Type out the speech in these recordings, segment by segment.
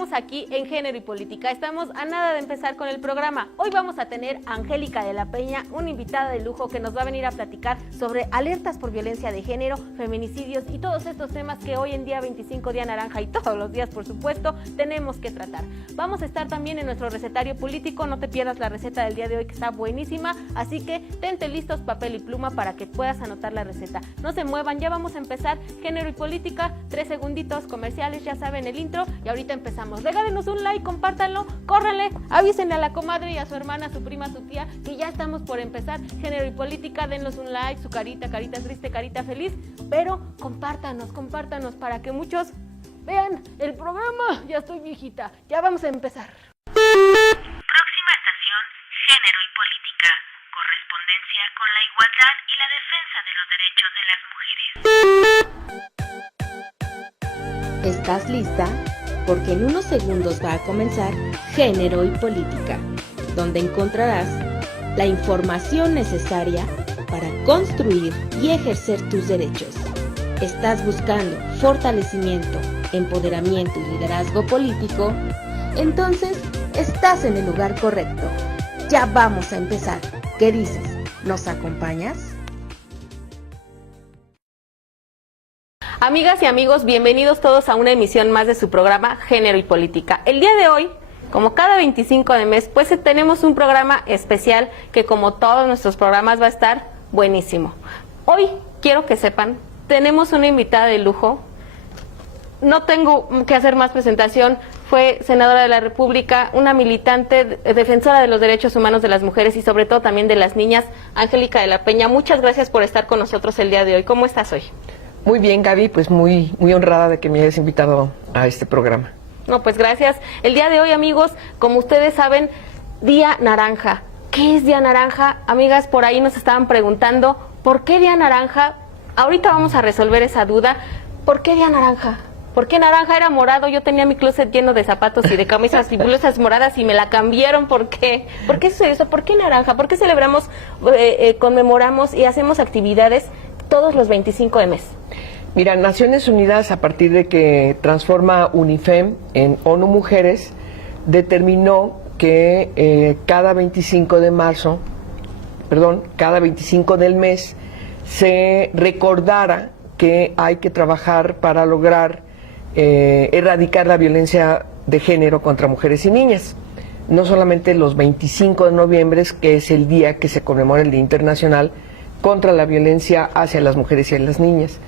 estamos aquí en Género y Política. Estamos a nada de empezar con el programa. Hoy vamos a tener a Angélica de la Peña, una invitada de lujo que nos va a venir a platicar sobre alertas por violencia de género, feminicidios y todos estos temas que hoy en día 25 Día Naranja y todos los días, por supuesto, tenemos que tratar. Vamos a estar también en nuestro recetario político. No te pierdas la receta del día de hoy, que está buenísima, así que tente listos papel y pluma para que puedas anotar la receta. No se muevan, ya vamos a empezar Género y Política. 3 segunditos comerciales, ya saben el intro, y ahorita empezamos. Regálenos un like, compártanlo, córranle, avísenle a la comadre y a su hermana, a su prima, a su tía, que ya estamos por empezar Género y Política. Dennos un like, su carita triste, carita feliz, pero compártanos para que muchos vean el programa. Ya estoy viejita, ya vamos a empezar. Próxima estación, Género y Política, correspondencia con la igualdad y la defensa de los derechos de las mujeres. ¿Estás lista? Porque en unos segundos va a comenzar Género y Política, donde encontrarás la información necesaria para construir y ejercer tus derechos. ¿Estás buscando fortalecimiento, empoderamiento y liderazgo político? Entonces, estás en el lugar correcto. Ya vamos a empezar. ¿Qué dices? ¿Nos acompañas? Amigas y amigos, bienvenidos todos a una emisión más de su programa Género y Política. El día de hoy, como cada 25 de mes, pues tenemos un programa especial que, como todos nuestros programas, va a estar buenísimo. Hoy, quiero que sepan, tenemos una invitada de lujo. No tengo que hacer más presentación. Fue senadora de la República, una militante, defensora de los derechos humanos de las mujeres y sobre todo también de las niñas, Angélica de la Peña. Muchas gracias por estar con nosotros el día de hoy. ¿Cómo estás hoy? Muy bien, Gaby, pues muy honrada de que me hayas invitado a este programa. No, pues gracias. El día de hoy, amigos, como ustedes saben, Día Naranja. ¿Qué es Día Naranja? Amigas, por ahí nos estaban preguntando, ¿por qué Día Naranja? Ahorita vamos a resolver esa duda. ¿Por qué Día Naranja? ¿Por qué naranja? Era morado, yo tenía mi closet lleno de zapatos y de camisas y blusas moradas y me la cambiaron. ¿Por qué? ¿Por qué es eso? ¿Por qué naranja? ¿Por qué celebramos, conmemoramos y hacemos actividades todos los 25 de mes? Mira, Naciones Unidas, a partir de que transforma UNIFEM en ONU Mujeres, determinó que cada 25 del mes se recordara que hay que trabajar para lograr erradicar la violencia de género contra mujeres y niñas. No solamente los 25 de noviembre, que es el día que se conmemora el Día Internacional contra la violencia hacia las mujeres y las niñas.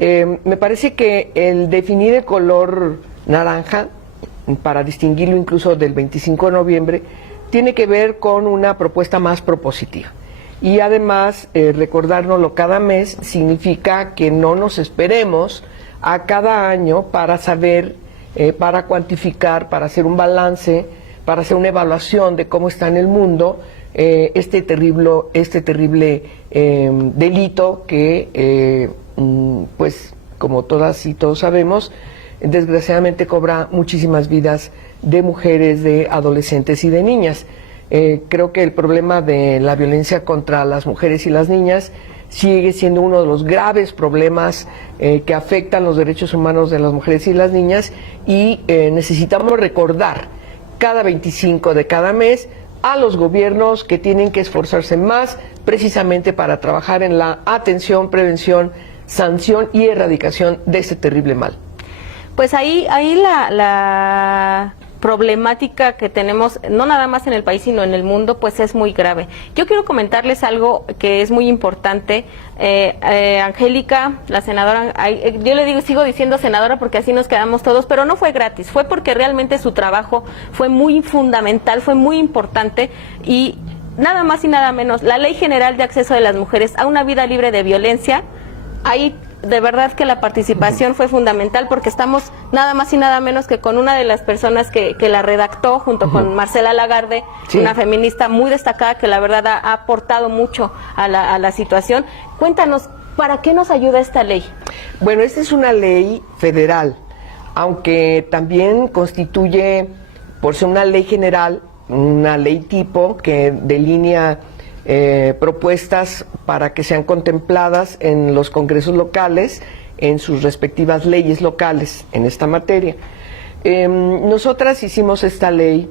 Me parece que el definir el color naranja, para distinguirlo incluso del 25 de noviembre, tiene que ver con una propuesta más propositiva. Y además, recordárnoslo cada mes significa que no nos esperemos a cada año para saber, para cuantificar, para hacer un balance, para hacer una evaluación de cómo está en el mundo este terrible delito que, pues, como todas y todos sabemos, desgraciadamente cobra muchísimas vidas de mujeres, de adolescentes y de niñas. Creo que el problema de la violencia contra las mujeres y las niñas sigue siendo uno de los graves problemas que afectan los derechos humanos de las mujeres y las niñas, y necesitamos recordar cada 25 de cada mes a los gobiernos que tienen que esforzarse más precisamente para trabajar en la atención, prevención, sanción y erradicación de este terrible mal. Pues ahí la problemática que tenemos, no nada más en el país, sino en el mundo, pues es muy grave. Yo quiero comentarles algo que es muy importante. Angélica, la senadora, yo le digo, sigo diciendo senadora porque así nos quedamos todos, pero no fue gratis, fue porque realmente su trabajo fue muy fundamental, fue muy importante, y nada más y nada menos, la Ley General de Acceso de las Mujeres a una Vida Libre de Violencia. Ahí de verdad que la participación fue fundamental, porque estamos nada más y nada menos que con una de las personas que la redactó, junto con Marcela Lagarde, sí, una feminista muy destacada que la verdad ha aportado mucho a la situación. Cuéntanos, ¿para qué nos ayuda esta ley? Bueno, esta es una ley federal, aunque también constituye, por ser una ley general, una ley tipo que delinea propuestas para que sean contempladas en los congresos locales, en sus respectivas leyes locales en esta materia. Nosotras hicimos esta ley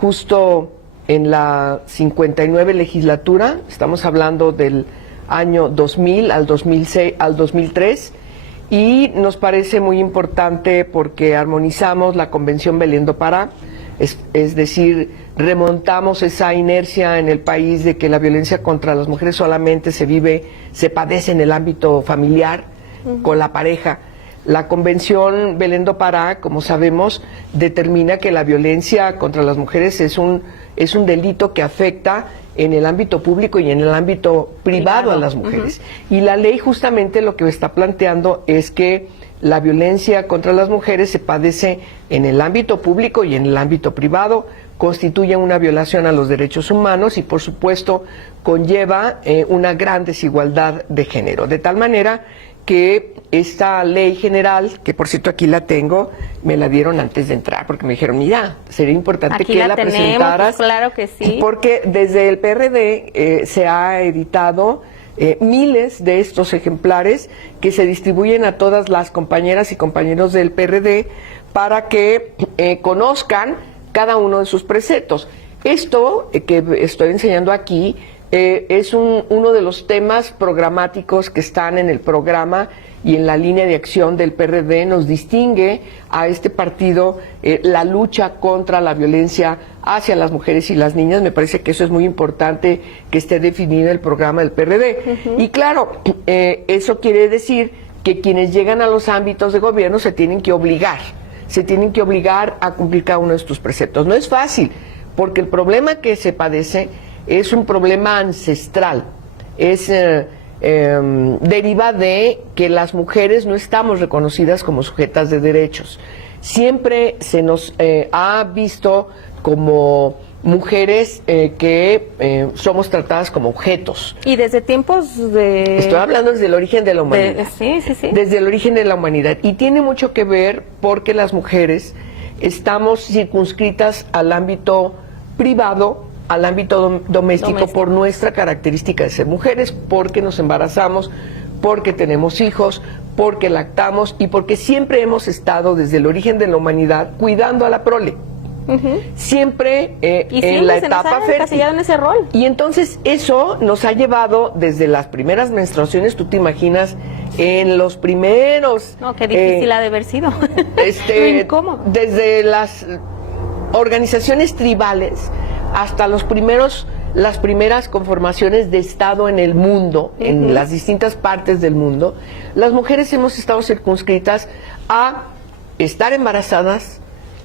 justo en la 59 legislatura, estamos hablando del año 2000 al 2006, al 2003, y nos parece muy importante porque armonizamos la Convención Belén do Pará, es decir, remontamos esa inercia en el país de que la violencia contra las mujeres solamente se padece en el ámbito familiar, con la pareja. La Convención Belén do Pará, como sabemos, determina que la violencia contra las mujeres es un delito que afecta en el ámbito público y en el ámbito privado a las mujeres. Y la ley justamente lo que está planteando es que la violencia contra las mujeres se padece en el ámbito público y en el ámbito privado, constituye una violación a los derechos humanos y, por supuesto, conlleva una gran desigualdad de género. De tal manera que esta ley general, que por cierto aquí la tengo, me la dieron antes de entrar, porque me dijeron, mira, sería importante aquí que la tenemos, presentaras. Claro que sí. Porque desde el PRD se ha editado miles de estos ejemplares que se distribuyen a todas las compañeras y compañeros del PRD para que conozcan cada uno de sus preceptos. Esto que estoy enseñando aquí es uno de los temas programáticos que están en el programa y en la línea de acción del PRD. Nos distingue a este partido la lucha contra la violencia hacia las mujeres y las niñas. Me parece que eso es muy importante que esté definido en el programa del PRD. Y claro, eso quiere decir que quienes llegan a los ámbitos de gobierno se tienen que obligar a cumplir cada uno de estos preceptos. No es fácil, porque el problema que se padece es un problema ancestral, deriva de que las mujeres no estamos reconocidas como sujetas de derechos. Siempre se nos ha visto como mujeres que somos tratadas como objetos. Y desde tiempos de... Estoy hablando desde el origen de la humanidad. Sí. Desde el origen de la humanidad. Y tiene mucho que ver porque las mujeres estamos circunscritas al ámbito privado, al ámbito doméstico por nuestra característica de ser mujeres, porque nos embarazamos, porque tenemos hijos, porque lactamos y porque siempre hemos estado desde el origen de la humanidad cuidando a la prole. Siempre en la etapa fértil. En ese rol. Y entonces eso nos ha llevado desde las primeras menstruaciones, tú te imaginas, en los primeros... No, qué difícil ha de haber sido. ¿Cómo? Desde las organizaciones tribales hasta las primeras conformaciones de Estado en el mundo, en las distintas partes del mundo, las mujeres hemos estado circunscritas a estar embarazadas,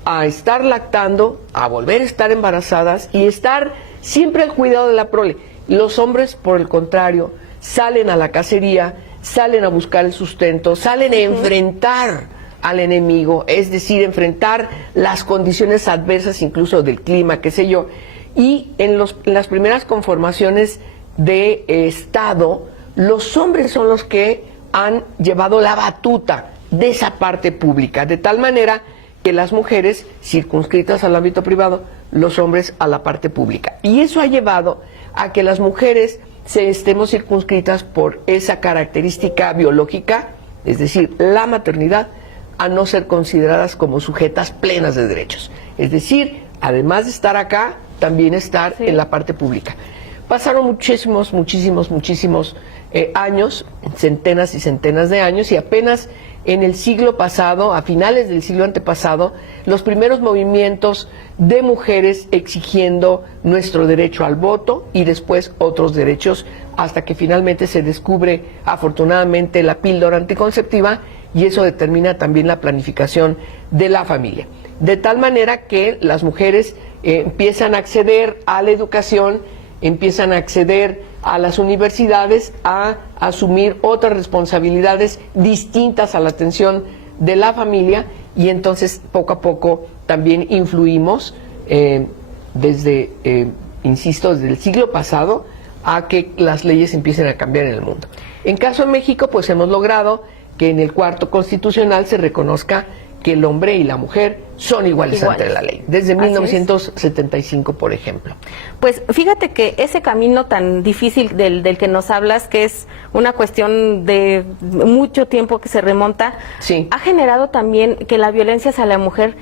a estar lactando, a volver a estar embarazadas y estar siempre al cuidado de la prole. Los hombres, por el contrario, salen a la cacería, salen a buscar el sustento, salen a enfrentar al enemigo, es decir, enfrentar las condiciones adversas incluso del clima, qué sé yo. Y en las primeras conformaciones de Estado, los hombres son los que han llevado la batuta de esa parte pública, de tal manera que las mujeres circunscritas al ámbito privado, los hombres a la parte pública. Y eso ha llevado a que las mujeres estemos circunscritas por esa característica biológica, es decir, la maternidad, a no ser consideradas como sujetas plenas de derechos. Es decir, además de estar acá, también estar en la parte pública. Pasaron muchísimos años, centenas y centenas de años, y apenas en el siglo pasado, a finales del siglo antepasado, los primeros movimientos de mujeres exigiendo nuestro derecho al voto y después otros derechos, hasta que finalmente se descubre, afortunadamente, la píldora anticonceptiva, y eso determina también la planificación de la familia. De tal manera que las mujeres empiezan a acceder a la educación, empiezan a acceder a las universidades, a asumir otras responsabilidades distintas a la atención de la familia, y entonces poco a poco también influimos desde el siglo pasado a que las leyes empiecen a cambiar en el mundo. En caso de México, pues hemos logrado que en el cuarto constitucional se reconozca que el hombre y la mujer son iguales ante la ley, desde 1975, por ejemplo. Pues fíjate que ese camino tan difícil del que nos hablas, que es una cuestión de mucho tiempo que se remonta, sí, ha generado también que la violencia hacia la mujer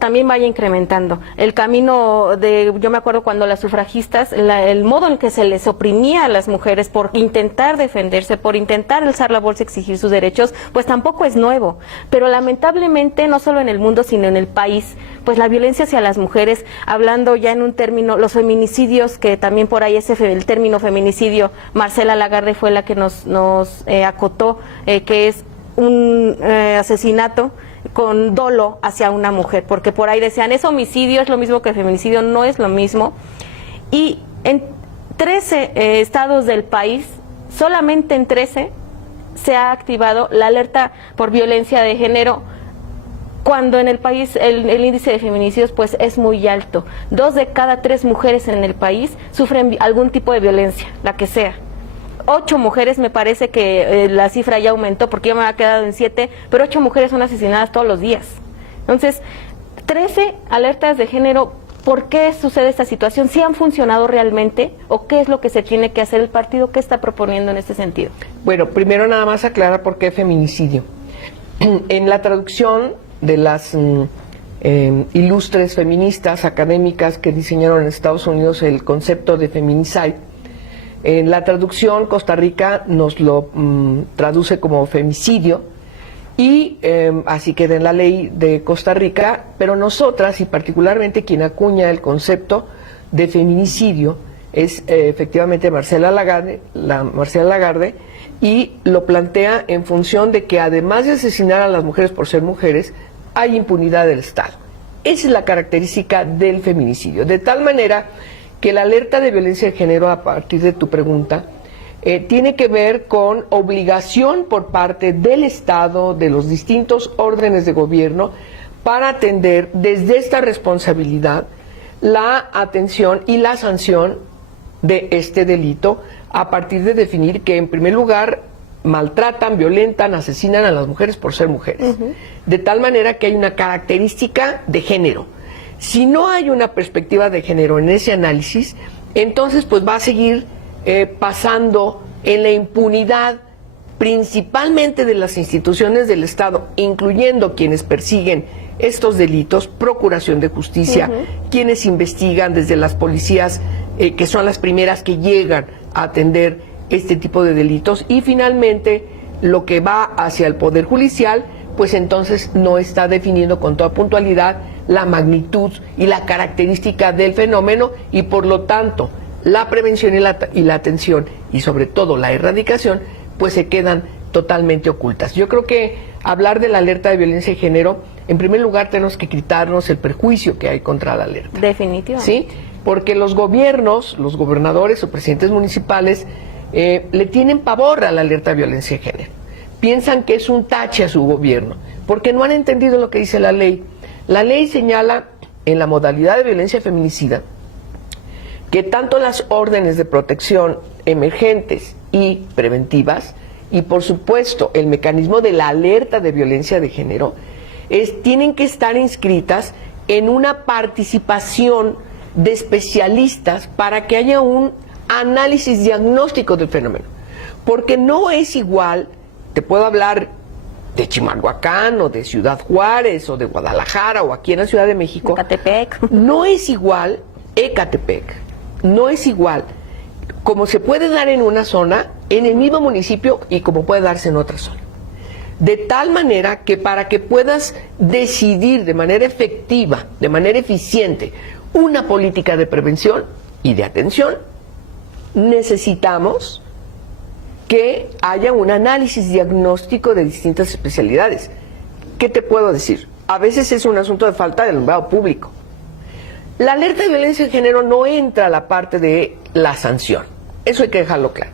también vaya incrementando. El camino yo me acuerdo cuando las sufragistas, el modo en que se les oprimía a las mujeres por intentar defenderse, por intentar alzar la voz y exigir sus derechos, pues tampoco es nuevo. Pero lamentablemente, no solo en el mundo, sino en el país, pues la violencia hacia las mujeres, hablando ya en un término, los feminicidios, que también por ahí el término feminicidio, Marcela Lagarde fue la que nos acotó, que es un asesinato con dolo hacia una mujer, porque por ahí decían, es homicidio, es lo mismo que feminicidio, no es lo mismo. Y en 13 estados del país, solamente en 13 se ha activado la alerta por violencia de género, cuando en el país el índice de feminicidios pues es muy alto. 2 de cada 3 mujeres en el país sufren algún tipo de violencia, la que sea. 8 mujeres, me parece que la cifra ya aumentó porque ya me ha quedado en 7, pero 8 mujeres son asesinadas todos los días. Entonces, 13 alertas de género. ¿Por qué sucede esta situación? ¿Sí han funcionado realmente o qué es lo que se tiene que hacer el partido? ¿Qué está proponiendo en este sentido? Bueno, primero nada más aclarar por qué feminicidio. En la traducción de las ilustres feministas académicas que diseñaron en Estados Unidos el concepto de feminicide, en la traducción Costa Rica nos lo traduce como femicidio y así queda en la ley de Costa Rica, pero nosotras y particularmente quien acuña el concepto de feminicidio es efectivamente Marcela Lagarde, y lo plantea en función de que además de asesinar a las mujeres por ser mujeres, hay impunidad del Estado. Esa es la característica del feminicidio, de tal manera que la alerta de violencia de género, a partir de tu pregunta, tiene que ver con obligación por parte del Estado, de los distintos órdenes de gobierno, para atender desde esta responsabilidad la atención y la sanción de este delito, a partir de definir que en primer lugar maltratan, violentan, asesinan a las mujeres por ser mujeres. De tal manera que hay una característica de género. Si no hay una perspectiva de género en ese análisis, entonces pues va a seguir pasando en la impunidad, principalmente de las instituciones del Estado, incluyendo quienes persiguen estos delitos, procuración de justicia, quienes investigan desde las policías, que son las primeras que llegan a atender este tipo de delitos, y finalmente lo que va hacia el Poder Judicial, pues entonces no está definiendo con toda puntualidad la magnitud y la característica del fenómeno, y por lo tanto la prevención y la atención y sobre todo la erradicación pues se quedan totalmente ocultas. Yo creo que hablar de la alerta de violencia de género, en primer lugar tenemos que quitarnos el prejuicio que hay contra la alerta. Definitivamente. ¿Sí? Porque los gobiernos, los gobernadores o presidentes municipales le tienen pavor a la alerta de violencia de género. Piensan que es un tache a su gobierno, porque no han entendido lo que dice la ley. La ley señala en la modalidad de violencia feminicida que tanto las órdenes de protección emergentes y preventivas, y por supuesto el mecanismo de la alerta de violencia de género, tienen que estar inscritas en una participación de especialistas para que haya un análisis diagnóstico del fenómeno. Porque no es igual, te puedo hablar de Chimalhuacán o de Ciudad Juárez o de Guadalajara o aquí en la Ciudad de México. Ecatepec. No es igual Ecatepec, no es igual como se puede dar en una zona, en el mismo municipio, y como puede darse en otra zona. De tal manera que para que puedas decidir de manera efectiva, de manera eficiente, una política de prevención y de atención, necesitamos que haya un análisis diagnóstico de distintas especialidades. ¿Qué te puedo decir? A veces es un asunto de falta de alumbrado público. La alerta de violencia de género no entra a la parte de la sanción. Eso hay que dejarlo claro.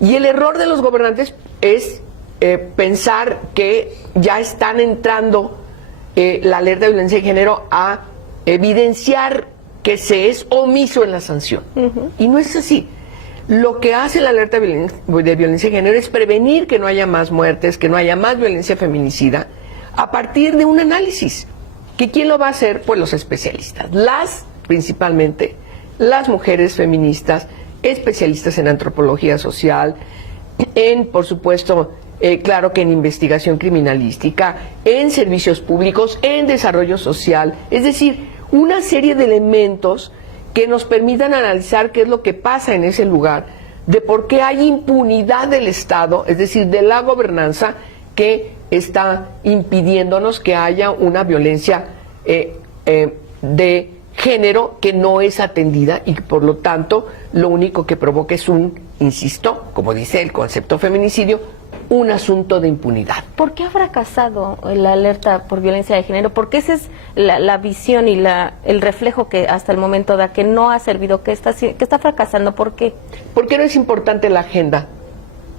Y el error de los gobernantes es pensar que ya están entrando la alerta de violencia de género a evidenciar que se es omiso en la sanción. Y no es así. Lo que hace la alerta de violencia de género es prevenir que no haya más muertes, que no haya más violencia feminicida, a partir de un análisis. ¿Que quién lo va a hacer? Pues los especialistas. Principalmente, las mujeres feministas, especialistas en antropología social, en, por supuesto, claro que en investigación criminalística, en servicios públicos, en desarrollo social, es decir, una serie de elementos que nos permitan analizar qué es lo que pasa en ese lugar, de por qué hay impunidad del Estado, es decir, de la gobernanza, que está impidiéndonos que haya una violencia de género que no es atendida y que por lo tanto lo único que provoca es insisto, como dice el concepto feminicidio, un asunto de impunidad. ¿Por qué ha fracasado la alerta por violencia de género? Porque esa es la visión y el reflejo que hasta el momento da, que no ha servido, que está fracasando. ¿Por qué? Porque no es importante la agenda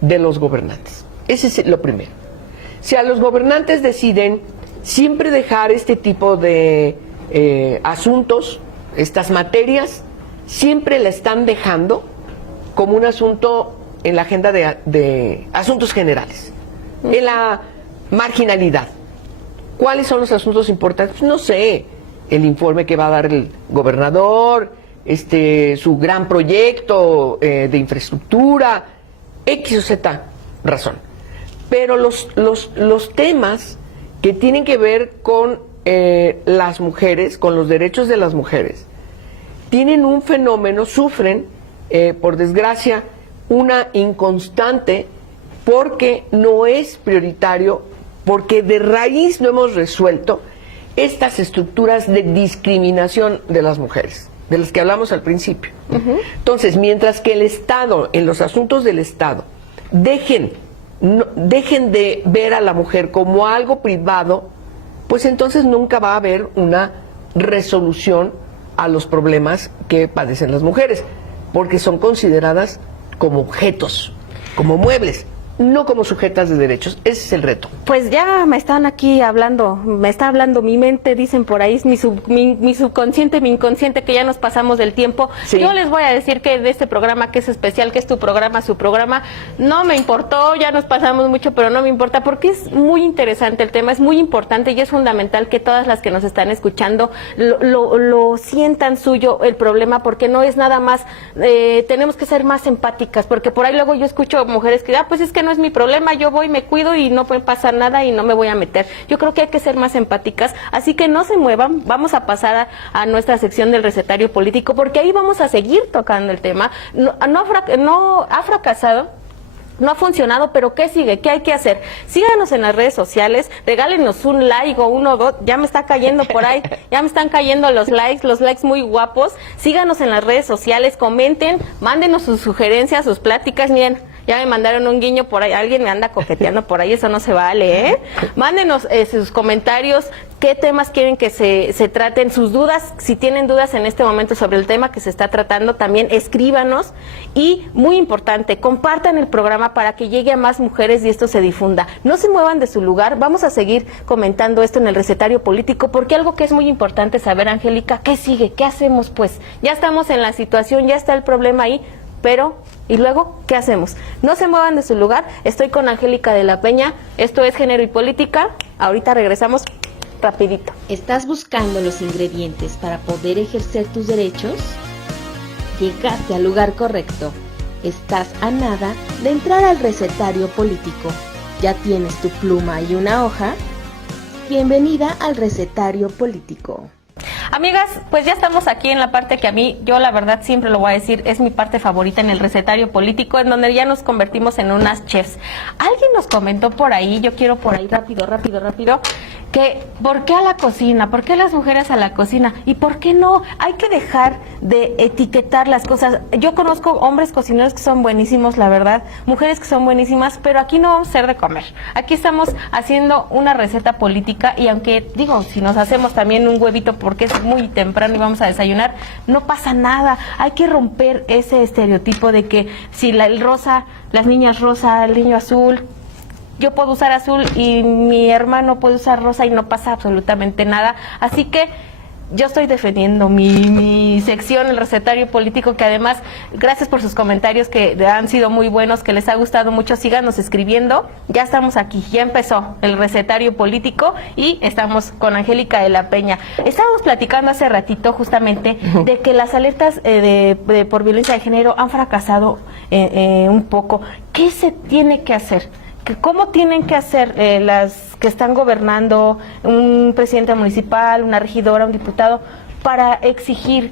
de los gobernantes. Ese es lo primero. Si a los gobernantes deciden siempre dejar este tipo de asuntos, estas materias, siempre la están dejando como un asunto en la agenda de asuntos generales, en la marginalidad. ¿Cuáles son los asuntos importantes? No sé, el informe que va a dar el gobernador, su gran proyecto de infraestructura, X o Z razón. Pero los temas que tienen que ver con las mujeres, con los derechos de las mujeres, tienen un fenómeno, sufren, por desgracia, una inconstante, porque no es prioritario, porque de raíz no hemos resuelto estas estructuras de discriminación de las mujeres, de las que hablamos al principio. Entonces, mientras que el Estado, en los asuntos del Estado, dejen de ver a la mujer como algo privado, pues entonces nunca va a haber una resolución a los problemas que padecen las mujeres, porque son consideradas como objetos, como muebles, no como sujetas de derechos. Ese es el reto. Pues ya me están aquí hablando, me está hablando mi mente, dicen por ahí, mi subconsciente, mi inconsciente, que ya nos pasamos del tiempo. Sí. Yo les voy a decir que de este programa, que es especial, que es tu programa, su programa, no me importó, ya nos pasamos mucho, pero no me importa, porque es muy interesante el tema, es muy importante y es fundamental que todas las que nos están escuchando lo sientan suyo el problema, porque no es nada más, tenemos que ser más empáticas, porque por ahí luego yo escucho mujeres que, pues es que no es mi problema, yo voy, me cuido y no puede pasar nada y no me voy a meter. Yo creo que hay que ser más empáticas, así que no se muevan, vamos a pasar a nuestra sección del recetario político, porque ahí vamos a seguir tocando el tema. No ha fracasado, no ha funcionado, pero ¿qué sigue? ¿Qué hay que hacer? Síganos en las redes sociales, regálenos un like o uno o dos, ya me está cayendo por ahí, ya me están cayendo los likes muy guapos. Síganos en las redes sociales, comenten, mándenos sus sugerencias, sus pláticas. Miren, ya me mandaron un guiño por ahí, alguien me anda coqueteando por ahí, eso no se vale, ¿eh? Mándenos sus comentarios, qué temas quieren que se traten, sus dudas, si tienen dudas en este momento sobre el tema que se está tratando, también escríbanos. Y muy importante, compartan el programa para que llegue a más mujeres y esto se difunda. No se muevan de su lugar, vamos a seguir comentando esto en el recetario político, porque algo que es muy importante saber, Angélica, ¿qué sigue? ¿Qué hacemos pues? Ya estamos en la situación, ya está el problema ahí, pero ¿y luego qué hacemos? No se muevan de su lugar, estoy con Angélica de la Peña, esto es Género y Política, ahorita regresamos rapidito. ¿Estás buscando los ingredientes para poder ejercer tus derechos? Llegaste al lugar correcto. Estás a nada de entrar al recetario político. ¿Ya tienes tu pluma y una hoja? Bienvenida al recetario político. Amigas, pues ya estamos aquí en la parte que a mí, yo la verdad siempre lo voy a decir, es mi parte favorita en el recetario político, en donde ya nos convertimos en unas chefs. Alguien nos comentó por ahí, yo quiero por ahí rápido, que ¿por qué a la cocina? ¿Por qué las mujeres a la cocina? ¿Y por qué no? Hay que dejar de etiquetar las cosas. Yo conozco hombres cocineros que son buenísimos, la verdad, mujeres que son buenísimas, pero aquí no vamos a ser de comer. Aquí estamos haciendo una receta política y aunque, digo, si nos hacemos también un huevito porque es muy temprano y vamos a desayunar, no pasa nada. Hay que romper ese estereotipo de que si el rosa, las niñas rosa, el niño azul, yo puedo usar azul y mi hermano puede usar rosa y no pasa absolutamente nada. Así que yo estoy defendiendo mi sección, el recetario político, que además, gracias por sus comentarios que han sido muy buenos, que les ha gustado mucho, síganos escribiendo. Ya estamos aquí, ya empezó el recetario político y estamos con Angélica de la Peña. Estábamos platicando hace ratito justamente de que las alertas por violencia de género han fracasado un poco. ¿Qué se tiene que hacer? ¿Cómo tienen que hacer las que están gobernando, un presidente municipal, una regidora, un diputado, para exigir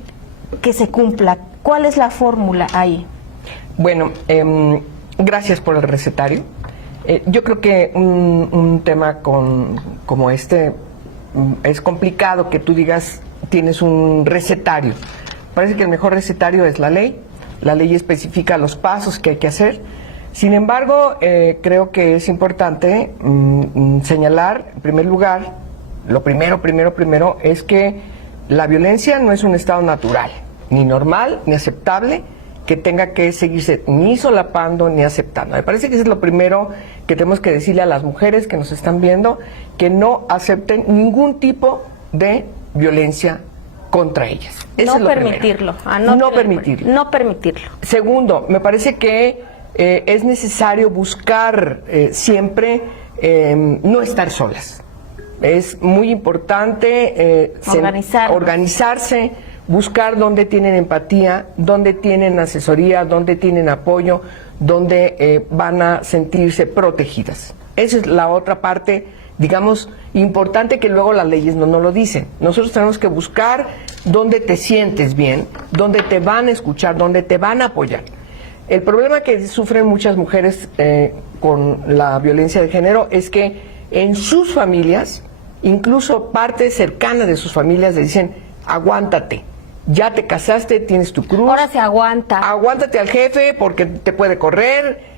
que se cumpla? ¿Cuál es la fórmula ahí? Bueno, gracias por el recetario. Yo creo que un tema como este es complicado que tú digas tienes un recetario. Parece que el mejor recetario es la ley. La ley especifica los pasos que hay que hacer. Sin embargo, creo que es importante señalar, en primer lugar, lo primero es que la violencia no es un estado natural, ni normal, ni aceptable, que tenga que seguirse ni solapando ni aceptando. Me parece que eso es lo primero que tenemos que decirle a las mujeres que nos están viendo, que no acepten ningún tipo de violencia contra ellas. Eso No permitirlo. No permitirlo. No permitirlo. Segundo, me parece que es necesario buscar siempre no estar solas. Es muy importante organizarse, buscar dónde tienen empatía, dónde tienen asesoría, dónde tienen apoyo, dónde van a sentirse protegidas. Esa es la otra parte, digamos, importante, que luego las leyes no nos lo dicen. Nosotros tenemos que buscar dónde te sientes bien, dónde te van a escuchar, dónde te van a apoyar. El problema que sufren muchas mujeres con la violencia de género es que en sus familias, incluso parte cercana de sus familias, le dicen: aguántate, ya te casaste, tienes tu cruz. Ahora se aguanta. Aguántate al jefe porque te puede correr,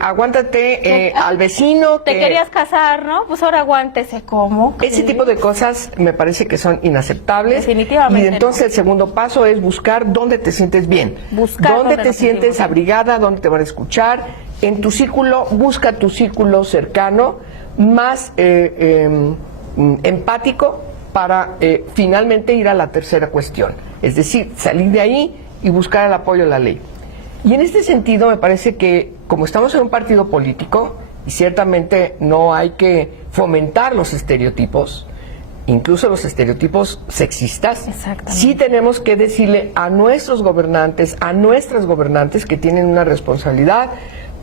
aguántate al vecino. Te querías casar, ¿no? Pues ahora aguántese. ¿Cómo? Ese tipo de cosas me parece que son inaceptables. Definitivamente. Y entonces el segundo paso es buscar dónde te sientes bien. Buscar dónde te sientes abrigada, dónde te van a escuchar. En tu círculo, busca tu círculo cercano, más empático, para finalmente ir a la tercera cuestión. Es decir, salir de ahí y buscar el apoyo de la ley. Y en este sentido me parece que, como estamos en un partido político, y ciertamente no hay que fomentar los estereotipos, incluso los estereotipos sexistas, sí tenemos que decirle a nuestros gobernantes, a nuestras gobernantes, que tienen una responsabilidad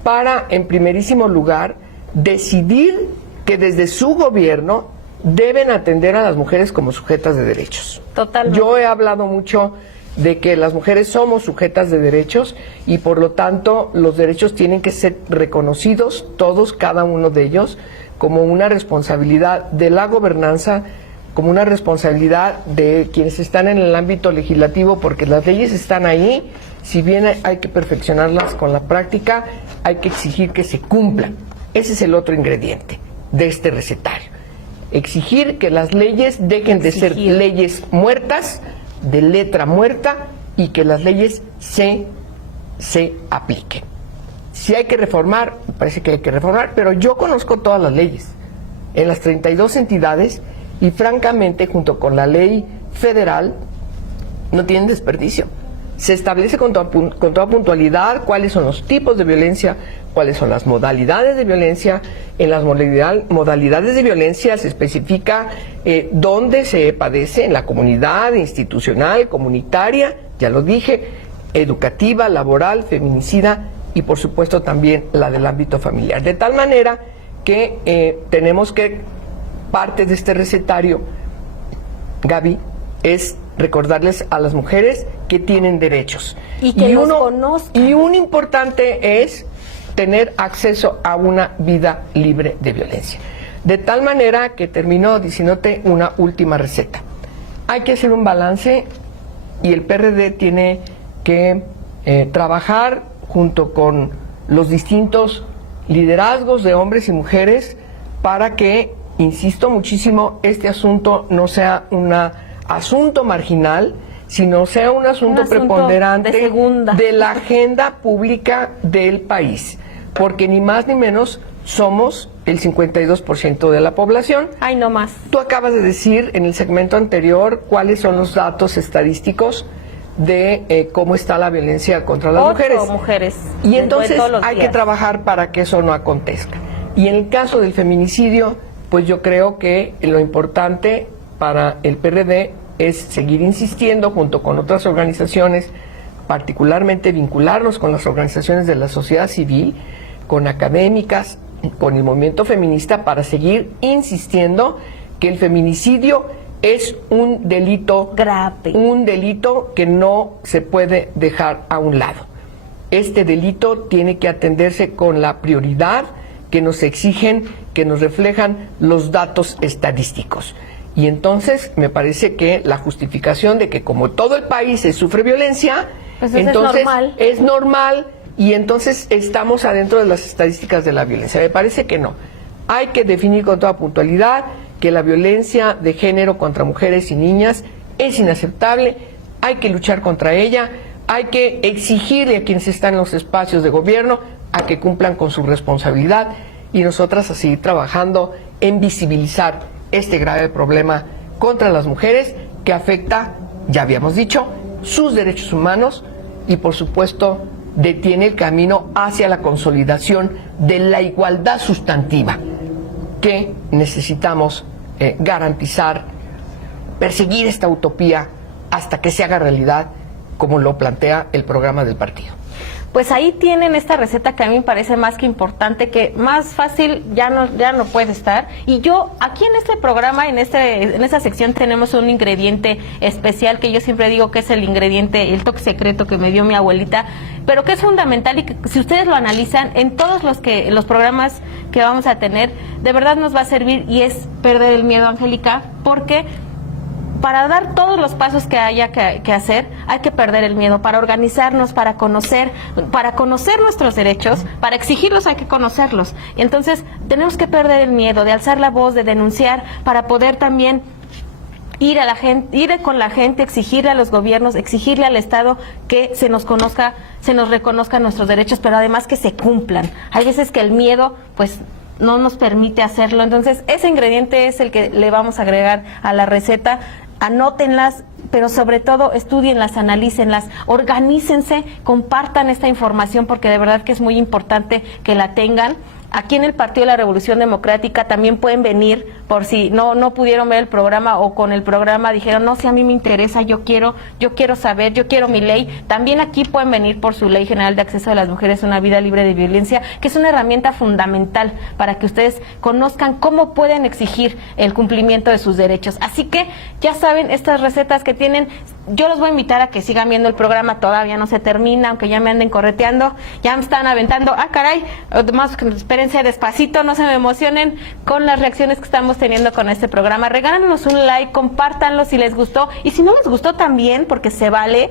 para, en primerísimo lugar, decidir que desde su gobierno deben atender a las mujeres como sujetas de derechos. Totalmente. Yo he hablado mucho de que las mujeres somos sujetas de derechos y por lo tanto los derechos tienen que ser reconocidos, todos, cada uno de ellos, como una responsabilidad de la gobernanza, como una responsabilidad de quienes están en el ámbito legislativo, porque las leyes están ahí. Si bien hay que perfeccionarlas con la práctica, hay que exigir que se cumplan. Ese es el otro ingrediente de este recetario. Exigir que las leyes dejen de ser leyes muertas, de letra muerta, y que las leyes se apliquen. Si hay que reformar, me parece que hay que reformar, pero yo conozco todas las leyes en las 32 entidades y francamente, junto con la ley federal, no tienen desperdicio. Se establece con toda puntualidad cuáles son los tipos de violencia, cuáles son las modalidades de violencia. En las modalidades de violencia se especifica dónde se padece, en la comunidad, institucional, comunitaria, ya lo dije, educativa, laboral, feminicida y por supuesto también la del ámbito familiar. De tal manera que tenemos que, parte de este recetario, Gaby, es recordarles a las mujeres que tienen derechos. Y que los conozcan. Y un importante es tener acceso a una vida libre de violencia. De tal manera que termino diciéndote una última receta. Hay que hacer un balance y el PRD tiene que trabajar junto con los distintos liderazgos de hombres y mujeres para que, insisto muchísimo, este asunto no sea un asunto marginal, sino sea un asunto preponderante de la agenda pública del país, porque ni más ni menos somos el 52% de la población. Ay, no más. Tú acabas de decir en el segmento anterior cuáles son los datos estadísticos de cómo está la violencia contra las mujeres. Y entonces hay que trabajar para que eso no acontezca. Y en el caso del feminicidio, pues yo creo que lo importante para el PRD es seguir insistiendo junto con otras organizaciones, particularmente vincularnos con las organizaciones de la sociedad civil, con académicas, con el movimiento feminista para seguir insistiendo que el feminicidio es un delito grave, un delito que no se puede dejar a un lado. Este delito tiene que atenderse con la prioridad que nos exigen, que nos reflejan los datos estadísticos. Y entonces me parece que la justificación de que como todo el país sufre violencia, pues entonces es normal y entonces estamos adentro de las estadísticas de la violencia. Me parece que no. Hay que definir con toda puntualidad que la violencia de género contra mujeres y niñas es inaceptable, hay que luchar contra ella, hay que exigirle a quienes están en los espacios de gobierno a que cumplan con su responsabilidad y nosotras a seguir trabajando en visibilizar este grave problema contra las mujeres que afecta, ya habíamos dicho, sus derechos humanos y por supuesto detiene el camino hacia la consolidación de la igualdad sustantiva que necesitamos garantizar, perseguir esta utopía hasta que se haga realidad como lo plantea el programa del partido. Pues ahí tienen esta receta que a mí me parece más que importante, que más fácil ya no puede estar. Y yo, aquí en este programa, en esta sección tenemos un ingrediente especial que yo siempre digo que es el ingrediente, el toque secreto que me dio mi abuelita, pero que es fundamental y que si ustedes lo analizan en todos los programas que vamos a tener, de verdad nos va a servir y es perder el miedo, Angélica, porque para dar todos los pasos que haya que hacer, hay que perder el miedo, para organizarnos, para conocer nuestros derechos, para exigirlos hay que conocerlos. Y entonces tenemos que perder el miedo de alzar la voz, de denunciar, para poder también ir con la gente, exigirle a los gobiernos, exigirle al Estado que se nos conozca, se nos reconozcan nuestros derechos, pero además que se cumplan. Hay veces que el miedo, pues, no nos permite hacerlo. Entonces, ese ingrediente es el que le vamos a agregar a la receta. Anótenlas, pero sobre todo estudienlas, analícenlas, organícense, compartan esta información porque de verdad que es muy importante que la tengan. Aquí en el Partido de la Revolución Democrática también pueden venir, por si no pudieron ver el programa o con el programa dijeron, no, si a mí me interesa, yo quiero saber, yo quiero mi ley. También aquí pueden venir por su Ley General de Acceso de las Mujeres a una Vida Libre de Violencia, que es una herramienta fundamental para que ustedes conozcan cómo pueden exigir el cumplimiento de sus derechos. Así que ya saben, estas recetas que tienen, yo los voy a invitar a que sigan viendo el programa, todavía no se termina, aunque ya me anden correteando, ya me están aventando, caray, más que espérense despacito, no se me emocionen con las reacciones que estamos teniendo con este programa. Regálanos un like, compártanlo si les gustó, y si no les gustó también, porque se vale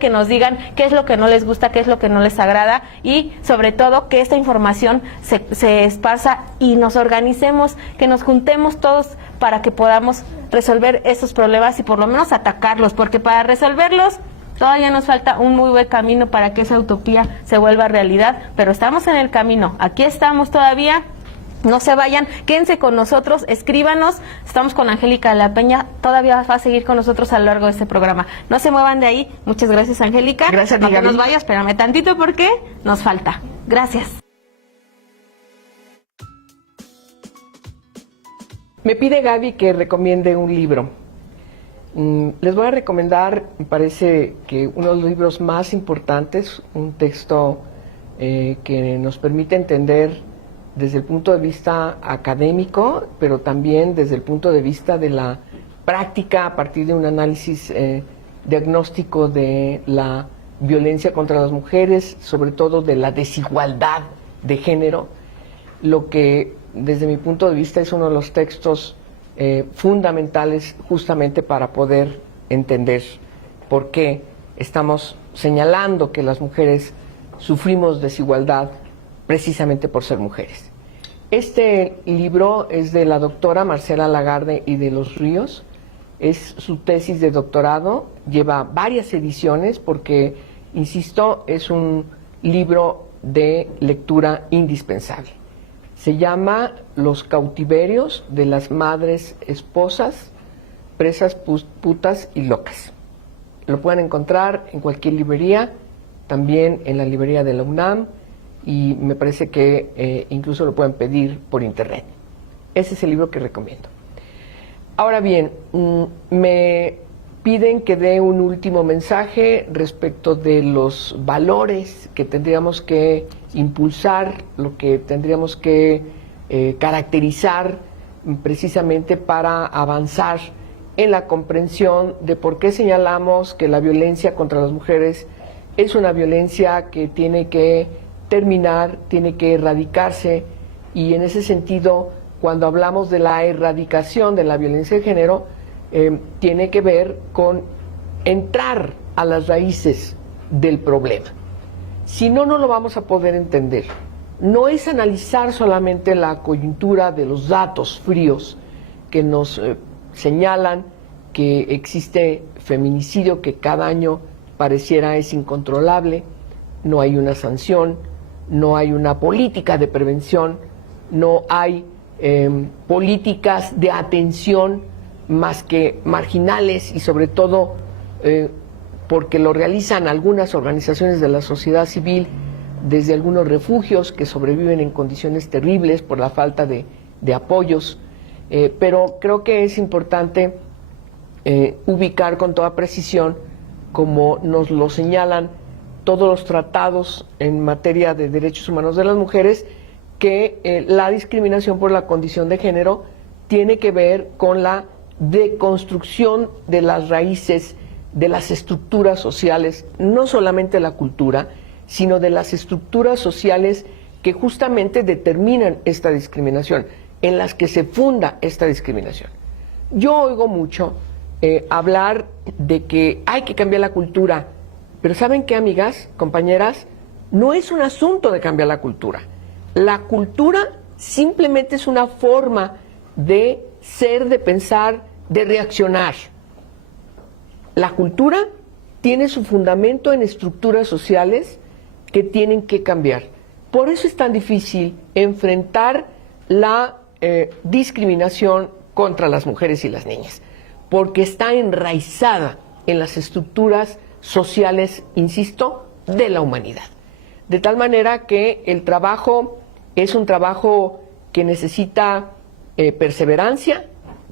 que nos digan qué es lo que no les gusta, qué es lo que no les agrada, y sobre todo que esta información se esparza y nos organicemos, que nos juntemos todos para que podamos resolver esos problemas y por lo menos atacarlos, porque para resolverlos todavía nos falta un muy buen camino para que esa utopía se vuelva realidad, pero estamos en el camino, aquí estamos todavía, no se vayan, quédense con nosotros, escríbanos, estamos con Angélica de la Peña, todavía va a seguir con nosotros a lo largo de este programa, no se muevan de ahí, muchas gracias Angélica, gracias, no te nos vayas, espérame tantito porque nos falta, gracias. Me pide Gaby que recomiende un libro. Les voy a recomendar, me parece que uno de los libros más importantes, un texto que nos permite entender desde el punto de vista académico, pero también desde el punto de vista de la práctica a partir de un análisis diagnóstico de la violencia contra las mujeres, sobre todo de la desigualdad de género, lo que desde mi punto de vista es uno de los textos fundamentales justamente para poder entender por qué estamos señalando que las mujeres sufrimos desigualdad precisamente por ser mujeres. Este libro es de la doctora Marcela Lagarde y de los Ríos, es su tesis de doctorado, lleva varias ediciones porque, insisto, es un libro de lectura indispensable. Se llama Los cautiverios de las madres esposas, presas putas y locas. Lo pueden encontrar en cualquier librería, también en la librería de la UNAM, y me parece que incluso lo pueden pedir por internet. Ese es el libro que recomiendo. Ahora bien, me piden que dé un último mensaje respecto de los valores que tendríamos que impulsar, lo que tendríamos que caracterizar precisamente para avanzar en la comprensión de por qué señalamos que la violencia contra las mujeres es una violencia que tiene que terminar, tiene que erradicarse, y en ese sentido, cuando hablamos de la erradicación de la violencia de género, tiene que ver con entrar a las raíces del problema. Si no, no lo vamos a poder entender. No es analizar solamente la coyuntura de los datos fríos que nos señalan que existe feminicidio, que cada año pareciera es incontrolable, no hay una sanción, no hay una política de prevención, no hay políticas de atención más que marginales, y sobre todo porque lo realizan algunas organizaciones de la sociedad civil desde algunos refugios que sobreviven en condiciones terribles por la falta de apoyos, pero creo que es importante ubicar con toda precisión, como nos lo señalan todos los tratados en materia de derechos humanos de las mujeres, que la discriminación por la condición de género tiene que ver con la deconstrucción de las raíces de las estructuras sociales, no solamente la cultura, sino de las estructuras sociales que justamente determinan esta discriminación, en las que se funda esta discriminación. Yo oigo mucho hablar de que hay que cambiar la cultura, pero ¿saben qué, amigas, compañeras? No es un asunto de cambiar la cultura. La cultura simplemente es una forma de ser, de pensar, de reaccionar. La cultura tiene su fundamento en estructuras sociales que tienen que cambiar. Por eso es tan difícil enfrentar la discriminación contra las mujeres y las niñas, porque está enraizada en las estructuras sociales, insisto, de la humanidad. De tal manera que el trabajo es un trabajo que necesita perseverancia,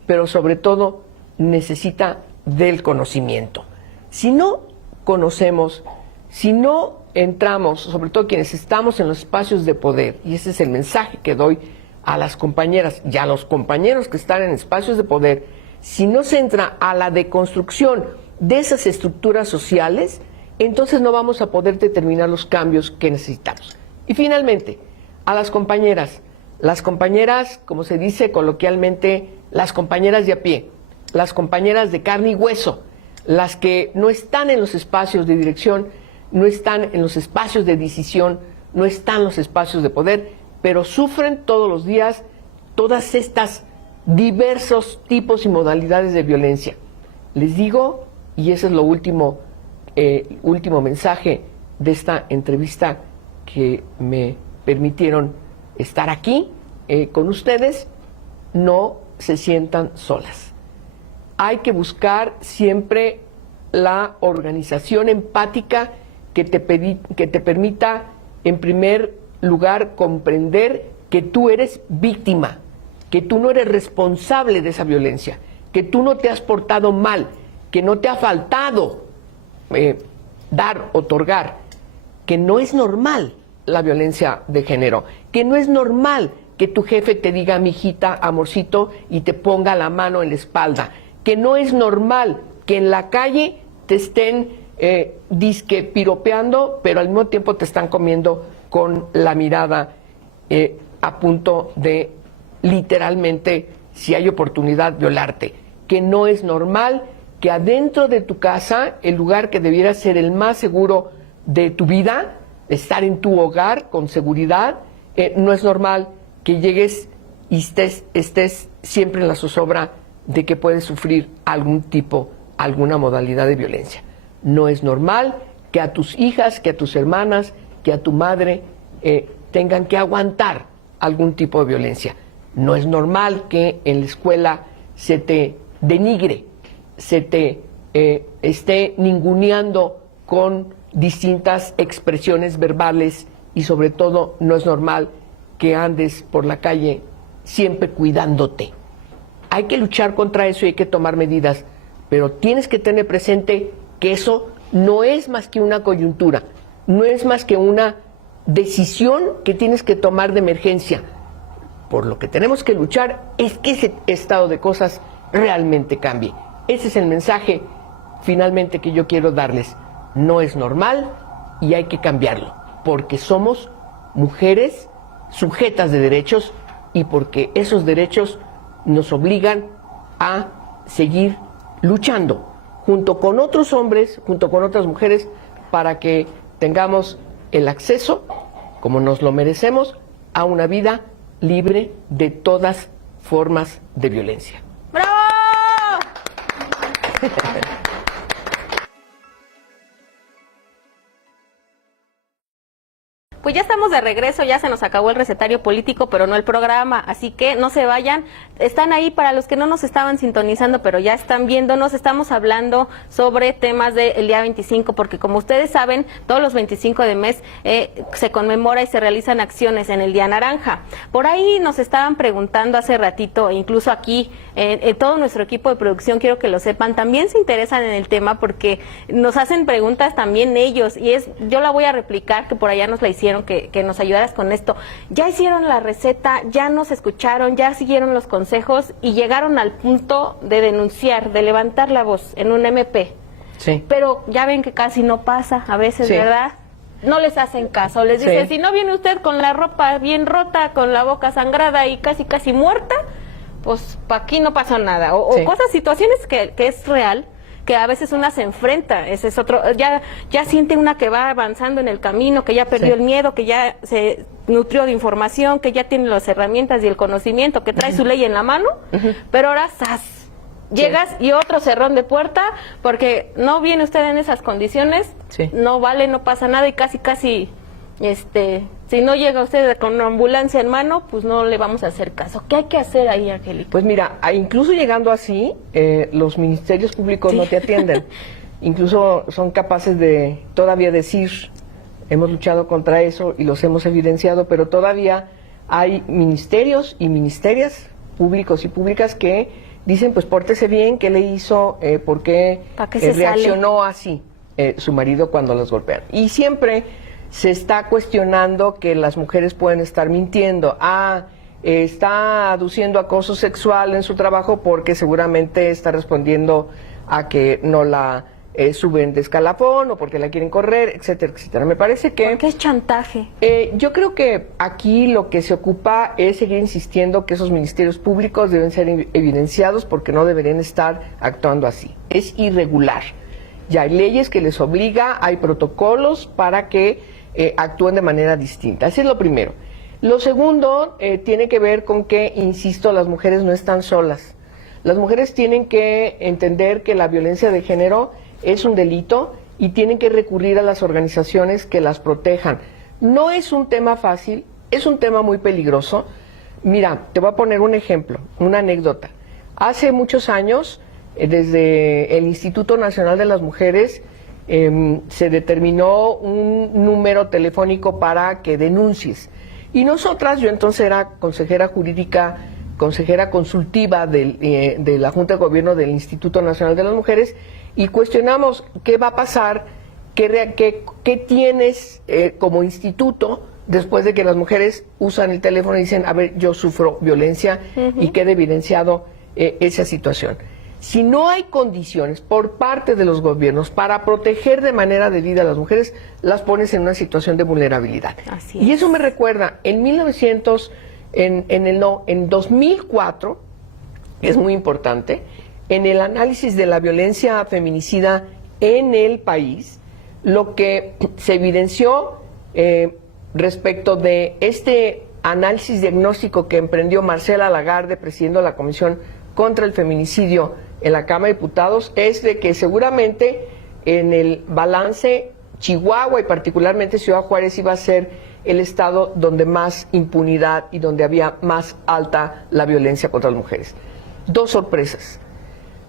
pero sobre todo necesita del conocimiento. Si no conocemos, si no entramos, sobre todo quienes estamos en los espacios de poder, y ese es el mensaje que doy a las compañeras y a los compañeros que están en espacios de poder, si no se entra a la deconstrucción de esas estructuras sociales, entonces no vamos a poder determinar los cambios que necesitamos. Y finalmente, a las compañeras, como se dice coloquialmente, las compañeras de a pie, las compañeras de carne y hueso, las que no están en los espacios de dirección, no están en los espacios de decisión, no están en los espacios de poder, pero sufren todos los días todas estas diversos tipos y modalidades de violencia. Les digo, y ese es lo último mensaje de esta entrevista que me permitieron estar aquí con ustedes: no se sientan solas. Hay que buscar siempre la organización empática que te permita, en primer lugar, comprender que tú eres víctima, que tú no eres responsable de esa violencia, que tú no te has portado mal, que no te ha faltado otorgar, que no es normal la violencia de género, que no es normal que tu jefe te diga mijita, amorcito, y te ponga la mano en la espalda, que no es normal que en la calle te estén disque piropeando, pero al mismo tiempo te están comiendo con la mirada a punto de, literalmente, si hay oportunidad, violarte. Que no es normal que adentro de tu casa, el lugar que debiera ser el más seguro de tu vida, estar en tu hogar con seguridad, no es normal que llegues y estés siempre en la zozobra de que puedes sufrir algún tipo, alguna modalidad de violencia. No es normal que a tus hijas, que a tus hermanas, que a tu madre tengan que aguantar algún tipo de violencia. No es normal que en la escuela se te denigre, se te esté ninguneando con distintas expresiones verbales, y sobre todo no es normal que andes por la calle siempre cuidándote. Hay que luchar contra eso y hay que tomar medidas pero tienes que tener presente que eso no es más que una coyuntura, no es más que una decisión que tienes que tomar de emergencia. Por lo que tenemos que luchar es que ese estado de cosas realmente cambie. Ese es el mensaje finalmente que yo quiero darles. No es normal y hay que cambiarlo, porque somos mujeres sujetas de derechos y porque esos derechos nos obligan a seguir luchando junto con otros hombres, junto con otras mujeres, para que tengamos el acceso, como nos lo merecemos, a una vida libre de todas formas de violencia. ¡Bravo! Pues ya estamos de regreso, ya se nos acabó el recetario político, pero no el programa, así que no se vayan. Están ahí para los que no nos estaban sintonizando, pero ya están viéndonos. Estamos hablando sobre temas del día 25, porque como ustedes saben, todos los 25 de mes se conmemora y se realizan acciones en el Día Naranja. Por ahí nos estaban preguntando hace ratito, incluso aquí, todo nuestro equipo de producción, quiero que lo sepan, también se interesan en el tema porque nos hacen preguntas también ellos, y yo la voy a replicar, que por allá nos la hicieron, que nos ayudaras con esto. Ya hicieron la receta, ya nos escucharon, ya siguieron los consejos y llegaron al punto de denunciar, de levantar la voz en un MP. Sí. Pero ya ven que casi no pasa a veces, sí, ¿verdad? No les hacen caso, les dicen, sí, si no viene usted con la ropa bien rota, con la boca sangrada y casi muerta, pues pa' aquí no pasó nada. Sí. O cosas, situaciones que es real, que a veces una se enfrenta, ese es otro, ya siente una que va avanzando en el camino, que ya perdió el miedo, que ya se nutrió de información, que ya tiene las herramientas y el conocimiento, que trae su ley en la mano, pero ahora ¡zas! Llegas y otro cerrón de puerta, porque no viene usted en esas condiciones, no vale, no pasa nada, y casi si no llega usted con una ambulancia en mano, pues no le vamos a hacer caso. ¿Qué hay que hacer ahí, Angélica? Pues mira, incluso llegando así, los ministerios públicos no te atienden. Incluso son capaces de todavía decir, hemos luchado contra eso y los hemos evidenciado, pero todavía hay ministerios y ministerias públicos y públicas que dicen, pues pórtese bien, ¿qué le hizo? ¿Por qué reaccionó así su marido cuando los golpean? Y siempre se está cuestionando que las mujeres pueden estar mintiendo. Está aduciendo acoso sexual en su trabajo porque seguramente está respondiendo a que no la suben de escalafón o porque la quieren correr, etcétera, etcétera. Me parece que... ¿Por qué es chantaje? Yo creo que aquí lo que se ocupa es seguir insistiendo que esos ministerios públicos deben ser evidenciados porque no deberían estar actuando así. Es irregular. Ya hay leyes que les obliga, hay protocolos para que actúen de manera distinta. Así es lo primero. Lo segundo tiene que ver con que, insisto, las mujeres no están solas. Las mujeres tienen que entender que la violencia de género es un delito y tienen que recurrir a las organizaciones que las protejan. No es un tema fácil, es un tema muy peligroso. Mira, te voy a poner un ejemplo, una anécdota. Hace muchos años, desde el Instituto Nacional de las Mujeres, se determinó un número telefónico para que denuncies. Y nosotras, yo entonces era consejera jurídica, consejera consultiva de la Junta de Gobierno del Instituto Nacional de las Mujeres, y cuestionamos qué va a pasar, qué tienes como instituto después de que las mujeres usan el teléfono y dicen, a ver, yo sufro violencia y queda evidenciado esa situación. Si no hay condiciones por parte de los gobiernos para proteger de manera debida a las mujeres, las pones en una situación de vulnerabilidad. Así y es. eso me recuerda, en 2004, es muy importante, en el análisis de la violencia feminicida en el país, lo que se evidenció respecto de este análisis diagnóstico que emprendió Marcela Lagarde, presidiendo la Comisión contra el Feminicidio en la Cámara de Diputados, es de que seguramente en el balance Chihuahua y particularmente Ciudad Juárez iba a ser el estado donde más impunidad y donde había más alta la violencia contra las mujeres. Dos sorpresas.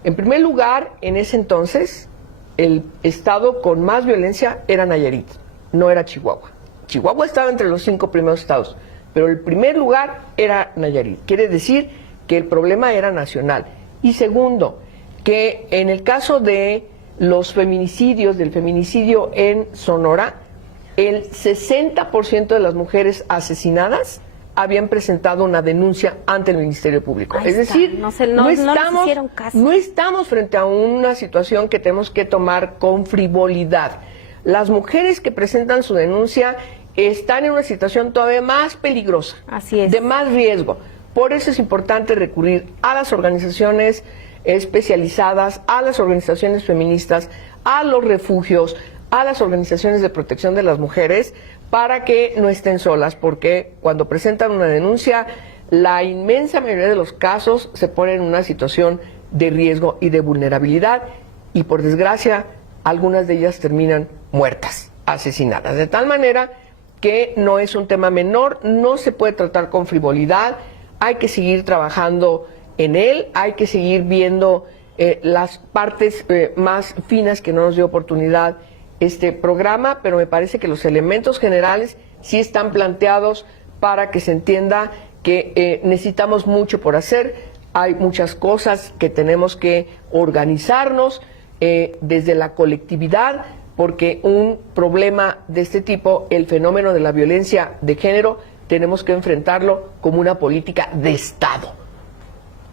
En primer lugar, en ese entonces, el estado con más violencia era Nayarit, no era Chihuahua. Chihuahua estaba entre los 5 primeros estados, pero el primer lugar era Nayarit. Quiere decir que el problema era nacional. Y segundo, que en el caso de los feminicidios, del feminicidio en Sonora, el 60% de las mujeres asesinadas habían presentado una denuncia ante el Ministerio Público. Ahí es está. decir, No les hicieron caso. no estamos frente a una situación que tenemos que tomar con frivolidad. Las mujeres que presentan su denuncia están en una situación todavía más peligrosa, Así es. de más riesgo. Por eso es importante recurrir a las organizaciones especializadas, a las organizaciones feministas, a los refugios, a las organizaciones de protección de las mujeres, para que no estén solas, porque cuando presentan una denuncia, la inmensa mayoría de los casos se ponen en una situación de riesgo y de vulnerabilidad, y por desgracia, algunas de ellas terminan muertas, asesinadas, de tal manera que no es un tema menor, no se puede tratar con frivolidad, hay que seguir trabajando en él, hay que seguir viendo las partes más finas que no nos dio oportunidad este programa, pero me parece que los elementos generales sí están planteados para que se entienda que necesitamos mucho por hacer, hay muchas cosas que tenemos que organizarnos desde la colectividad, porque un problema de este tipo, el fenómeno de la violencia de género, tenemos que enfrentarlo como una política de Estado.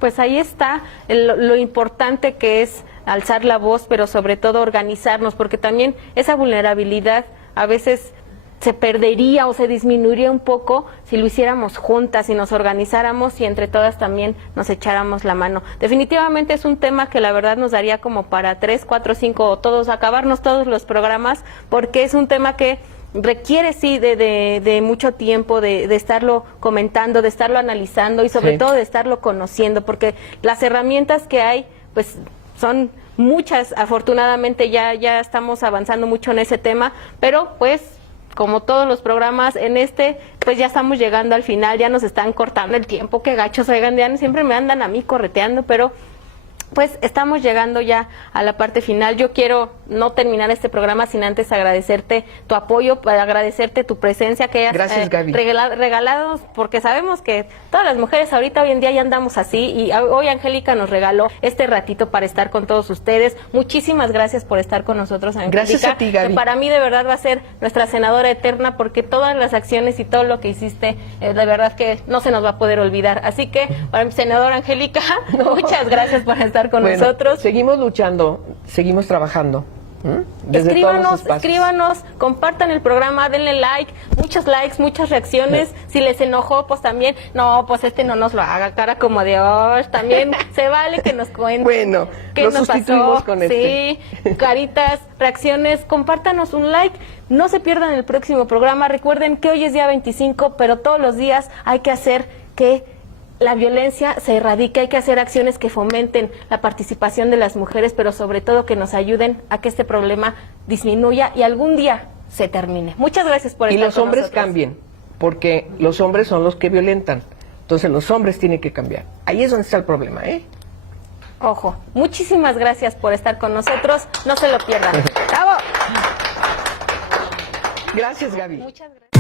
Pues ahí está lo importante que es alzar la voz, pero sobre todo organizarnos, porque también esa vulnerabilidad a veces se perdería o se disminuiría un poco si lo hiciéramos juntas, si nos organizáramos y entre todas también nos echáramos la mano. Definitivamente es un tema que la verdad nos daría como para 3, 4, 5 o todos, acabarnos todos los programas, porque es un tema que requiere sí de mucho tiempo, de estarlo comentando, de estarlo analizando y sobre todo de estarlo conociendo, porque las herramientas que hay pues son muchas. Afortunadamente ya estamos avanzando mucho en ese tema, pero pues como todos los programas, en pues ya estamos llegando al final, ya nos están cortando el tiempo, qué gachos, oigan, ya siempre me andan a mí correteando, pero pues estamos llegando ya a la parte final. Yo quiero no terminar este programa sin antes agradecerte tu apoyo, agradecerte tu presencia que hayas regalado, porque sabemos que todas las mujeres ahorita hoy en día ya andamos así, y hoy Angélica nos regaló este ratito para estar con todos ustedes. Muchísimas gracias por estar con nosotros, Angélica. Gracias a ti, Gaby. Que para mí de verdad va a ser nuestra senadora eterna, porque todas las acciones y todo lo que hiciste, de verdad que no se nos va a poder olvidar. Así que para mi senadora Angélica, muchas gracias por estar con nosotros. Seguimos luchando, seguimos trabajando. Desde escríbanos, compartan el programa, denle like, muchos likes, muchas reacciones. Si les enojó, pues también, no, pues no nos lo haga, cara como de también se vale que nos cuenten. Bueno, qué lo nos sustituimos pasó. con Sí, caritas, reacciones, compártanos un like. No se pierdan el próximo programa. Recuerden que hoy es día 25, pero todos los días hay que hacer que la violencia se erradique, hay que hacer acciones que fomenten la participación de las mujeres, pero sobre todo que nos ayuden a que este problema disminuya y algún día se termine. Muchas gracias por estar con nosotros. Y los hombres cambien, porque los hombres son los que violentan. Entonces los hombres tienen que cambiar. Ahí es donde está el problema, ¿eh? Ojo, muchísimas gracias por estar con nosotros. No se lo pierdan. ¡Bravo! Gracias, Gaby. Muchas gracias.